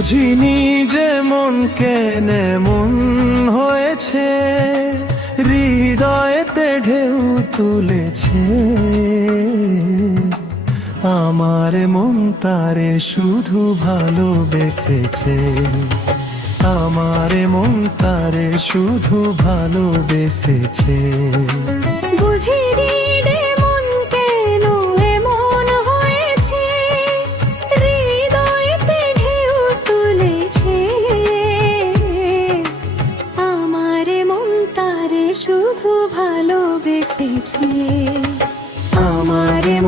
বুঝিনি যে মন কেনে মন হয়েছে হৃদয়তে ঢেউ তুলেছে আমার মন তারে শুধু ভালোবেসেছে। আমার মন তারে শুধু ভালোবেসেছে। বুঝিনি রে মন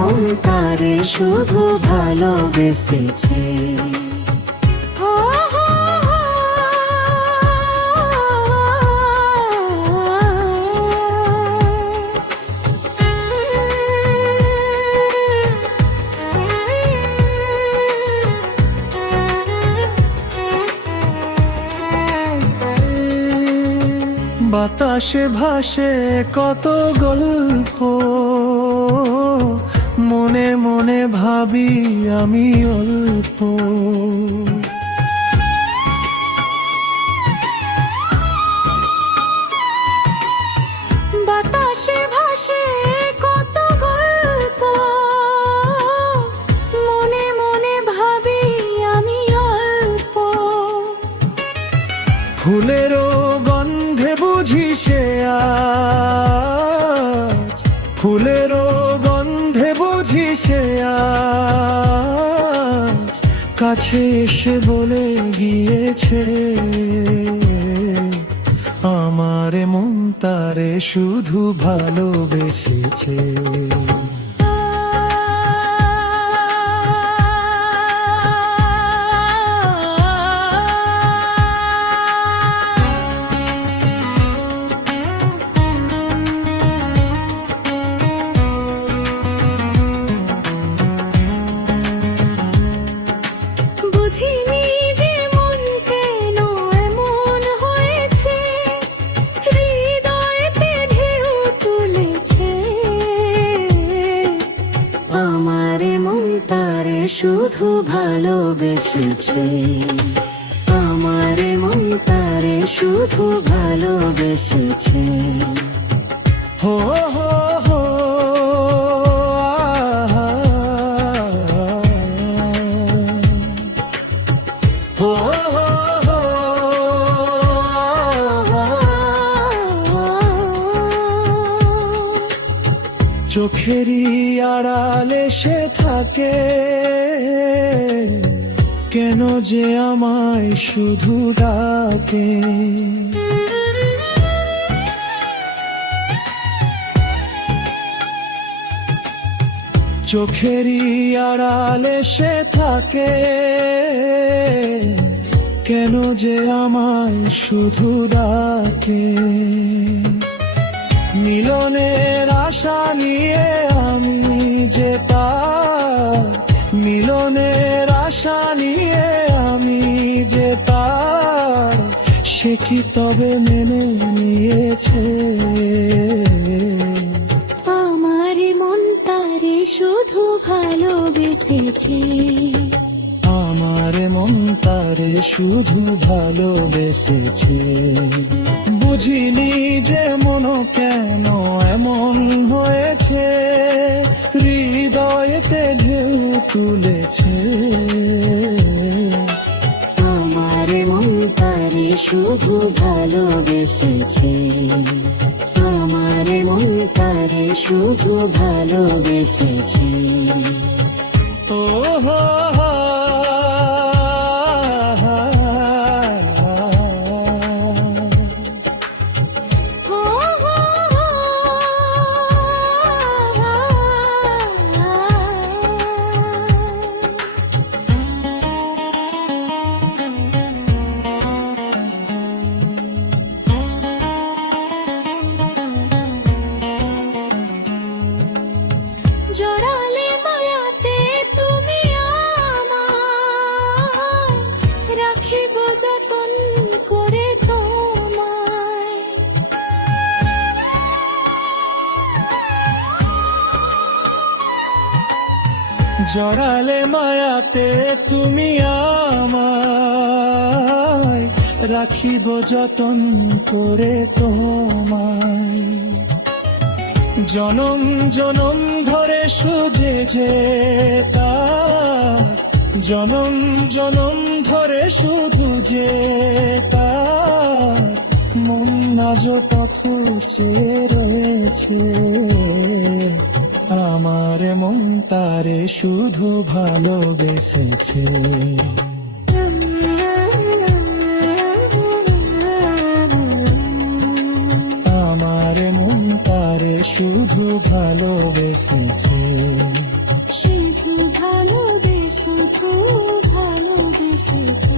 মন তারে শুধু ভালোবেসেছে। বাতাসে ভাসে কত গল্প। মনে মনে ভাবি আমি অল্প। বাতাসে ভাসে কাছে এসে বলে গিয়েছে। আমার মন তারে শুধু ভালোবেসেছে। তারে শুধু ভালোবেসেছে। আমার মন তারে শুধু ভালোবেসেছে। হো হো চোখেরই আড়ালে সে থাকে। কেন যে আমায় শুধু ডাকে? চোখেরই আড়ালে সে থাকে। কেন যে আমায় শুধু ডাকে? মিলনের আশা নিয়ে আমি যেতা মিলনের আশা নিয়ে আমি যেতা সে কি তবে মেনে নিয়েছে? আমার মন তারে শুধু ভালোবেসেছে। আমার মন তারে শুধু ভালোবেসেছে। বুঝিনি যে মন এমন হয়েছে হৃদয়েতে ঢেউ তুলেছে। আমার মন তারে শুধু ভালোবেসেছে। আমার মন তারে শুধু ভালোবেসেছে। ও হো জড়ালে মায়াতে তুমি আমায়, রাখিব যতন করে তোমায়। জনম জনম ধরে সুজে যে জনম জনম ধরে শুধু যে তার, মন আজ পথ চেয়ে রয়েছে। আমার মন তারে শুধু ভালোবেসেছে। আমার মন তারে শুধু ভালোবেসেছে। শুধু ভালোবেসে শুধু ভালোবেসেছে।